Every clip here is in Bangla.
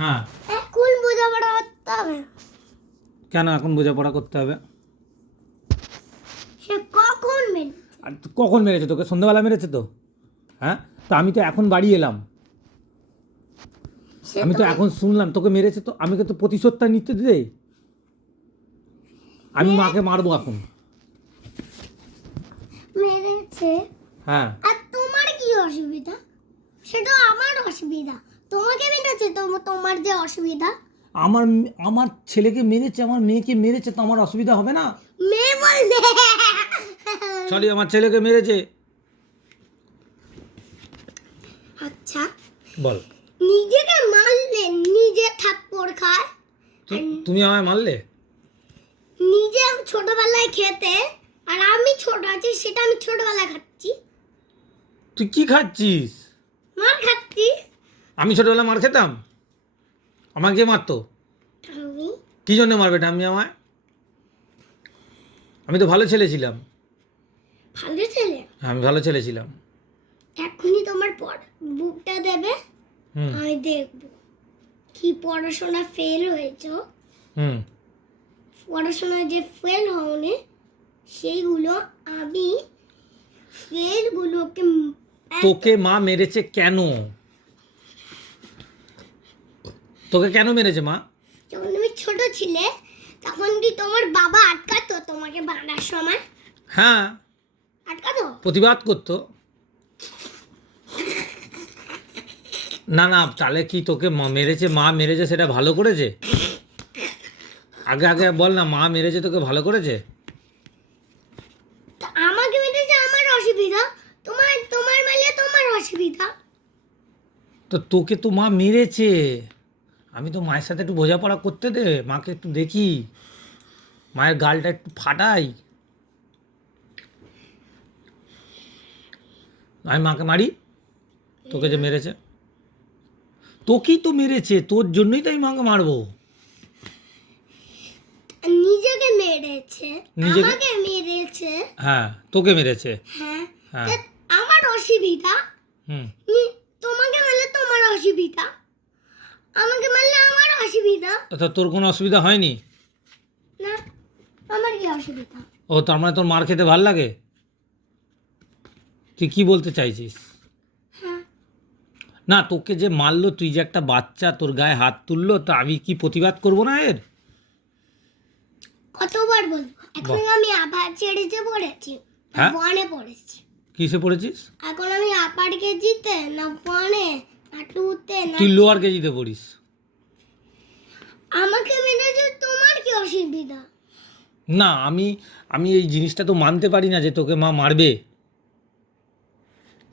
হ্যাঁ। এখন বোঝাপড়া করতে হবে। কেন এখন বোঝাপড়া করতে হবে? সে কখন মেনে আর কখন মেরেছে তোকে? সন্ধ্যাবেলা মেরেছে তো? হ্যাঁ? তো আমি তো এখন বাড়ি এলাম। আমি তো এখন শুনলাম তোকে মেরেছে তো? আমাকে তো প্রতিশোধটা নিতে দে আমি মাকে মারবো এখন। মেরেছে। হ্যাঁ। আর তোমার কি অসুবিধা? সেটা আমার অসুবিধা। তোমাকে মেরেছে তো তোমার যে অসুবিধা? আমার আমার ছেলেকে মেরেছে আমার মেয়েকে মেরেছে তো আমার অসুবিধা হবে না? মেয়ে বললে। সরি আমার ছেলেকে মেরেছে। আচ্ছা। বল। নিজেকে মারলে নিজে থাপ্পড় খায়? তুমি আমায় মারলে? নিজে ছোটবেলায় খেতে আর আমি ছোট আছি সেটা আমি ছোটবেলায় খাচ্ছি। তুই কি খাচ্ছিস? মার খাচ্ছি। আমি ছোটবেলা মার খেতাম? আমাকে মারতো? কি জন্য মারবে আমি আমায়? আমি তো ভালো ছেলে ছিলাম। ভালো ছেলে? আমি ভালো ছেলে ছিলাম। এখনই তোমার বুকটা দেবে? আমি দেখব। কি পড়াশোনা ফেল হয়েছো? হুম। পড়াশোনায় যে ফেল হওনি সেইগুলো আমি ফেলগুলোকে তোকে মা মেরেছে কেন? তোকে কেন মেরেছে মা? যখন তুমি ছোট ছিলে তখন কি তোমার বাবা আটকাতো তোমাকে বাঁধার সময়? হ্যাঁ। আটকাতো? প্রতিবাদ করতো। না না তাহলে কি তোকে মা মেরেছে মা মেরেছে সেটা ভালো করেছে? আগে আগে বল না মা মেরেছে তোকে ভালো করেছে? তো আমাকে মেরেছে আমার অসুবিধা। তোমার তোমার মেলে তোমার অসুবিধা। তো তোকে তো মা মেরেছে। আমি তো মায়ের সাথে একটু বোঝাপড়া করতে দে মাকে একটু দেখি। মায়ের গালটা একটু ফাটাই। আমি মাকে মারি? তোকে যে মেরেছে? তোকেই তো মেরেছে তোর জন্যই তো আমি মাকে মারবো। নিজেকে মেরেছে নিজেকে- আমাকে মেরেছে। হ্যাঁ তোকে মেরেছে। হ্যাঁ হ্যাঁ। আমার অসুবিধা? হুম। তোমাকে মারলে তোমার অসুবিধা? আমাকে মারলে আমার অসুবিধা। তা তোর কোনো অসুবিধা হয়নি? না আমার কি অসুবিধা। ও তার মানে তোর মার খেতে ভালো লাগে? তুই কি বলতে চাইছিস? হ্যাঁ। না তোকে যে মারলো তুই যে একটা বাচ্চা তোর গায়ে হাত তুললো তা আমি কি প্রতিবাদ করব না এর? কতবার বলব? এখন আমি আবার ছেড়েছে পড়েছি হ্যাঁ? ওয়ানে পড়েছি। কিসে পড়েছিস? এখন আমি আপার কেজিতে না ওয়ানে না টুতে না? তুই লোয়ার কেজিতে পড়িস। আমাকে মেরেছে তোমার কি অসুবিধা? না আমি আমি এই জিনিসটা তো মানতে পারি না যে তোকে মা মারবে।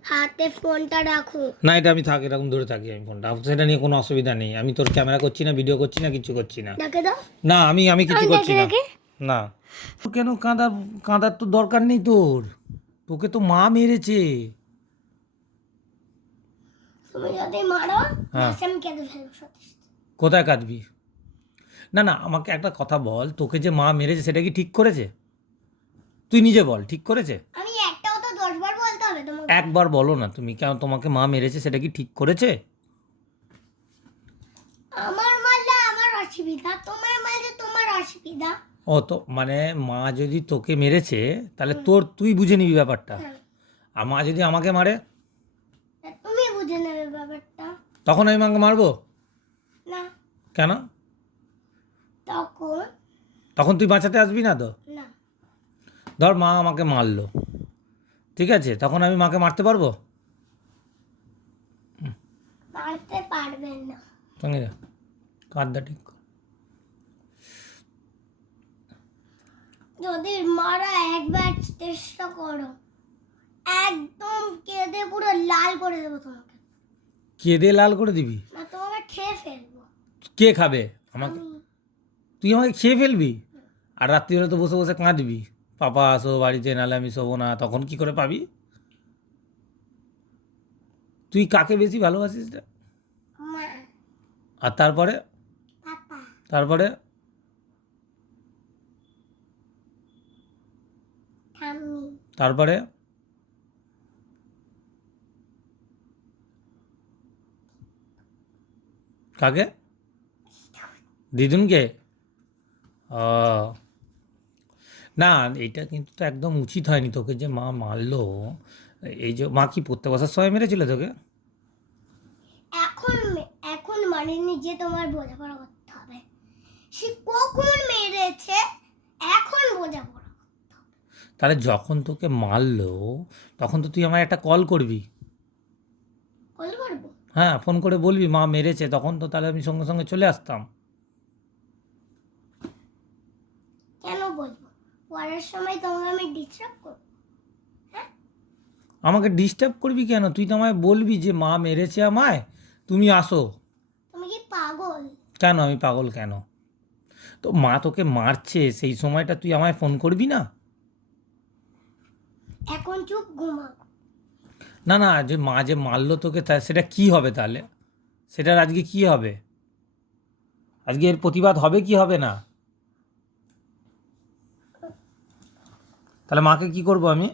হাতে ফোনটা রাখো। না এটা আমি থাক এরকম ধরে থাকি আমি ফোনটা। সেটা নিয়ে কোনো অসুবিধা নেই। আমি তোর ক্যামেরা করছি না ভিডিও করছি না কিছু করছি না। দেখে দাও। না আমি আমি কিছু করছি না। না। কেন কাঁদার কাঁদার তো দরকার নেই তোর? তোকে তো মা মেরেছে। তুমি যদি মারো হ্যাঁ। আমি কেঁদে ফেলব কোথায় কাঁদবি? না না আমাকে একটা কথা বল তোকে যে মা মেরেছে সেটা কি ঠিক করেছে? তুই নিজে বল ঠিক করেছে? আমি একটাও তো দশবার বলতে হবে তোমাকে। একবার বলো না তুমি কেন তোমাকে মা মেরেছে সেটা কি ঠিক করেছে? আমার মারলে আমার অসুবিধা তোমার মারলে তোমার অসুবিধা। ও তো মানে মা যদি তোকে মেরেছে তাহলে তোর তুই বুঝে নিবি ব্যাপারটা। হ্যাঁ। আর মা যদি আমাকে মারে? তুমি বুঝে নেবে ব্যাপারটা। তখন আমি মাকে মারবো? না। কেন? তখন তখন তুই বাঁচাতে আসবি না তো? না। ধর মা আমাকে মারলো। ঠিক আছে তখন আমি মাকে মারতে পারব? মারতে পারবেন না। সঙ্গে যা। ঠিক যদি মারা একবার চেষ্টা করো। একদম কেঁদে পুরো লাল করে দেবো তোমাকে। কেঁদে লাল করে দিবি? না তোমাকে খেয়ে ফেলব। কে খাবে? আমাকে তুই আমাকে খেয়ে ফেলবি? আর রাত্রি হলে তো বসে বসে কাঁদবি। পাপা আসো বাড়িতে নাহলে আমি শোবো না তখন কি করে পাবি? তুই কাকে বেশি ভালোবাসিস রে? মা। আর তারপরে? তারপরে? তারপরে? কাকে? দিদুনকে ও। না এটা কিন্তু তো একদম উচিত হয়নি তোকে যে মা মারলো। এই যে মা কি পড়তে বসার সময় মেরেছিল তোকে? এখন এখন মানেনি যে তোমার বোঝাপড়া করতে হবে। সে কখন মেরেছে এখন বোঝাপড়া তাহলে যখন তোকে মারলো তখন তো তুই আমায় একটা কল করব। হ্যাঁ ফোন করে বলবি মা মেরেছে তখন তো তাহলে আমি সঙ্গে সঙ্গে চলে আসতাম। কেন বলব? পড়ার সময় তোমাকে আমি ডিস্টার্ব করব। আমাকে ডিস্টার্ব করবি কেন? তুই তো আমায় বলবি যে মা মেরেছে আমায় তুমি আসো। তুমি কি পাগল? কেন? আমি পাগল কেন? তো মা তোকে মারছে সেই সময়টা তুই আমায় ফোন করবি না? এখন চুপ ঘুমাও। না না, যে মা, যে মারলো তোকে তা, সেটা কি হবে তাহলে? সেটার আজকে কি হবে? আজকে এর প্রতিবাদ হবে কি হবে না? তাহলে মাকে কি করব আমি?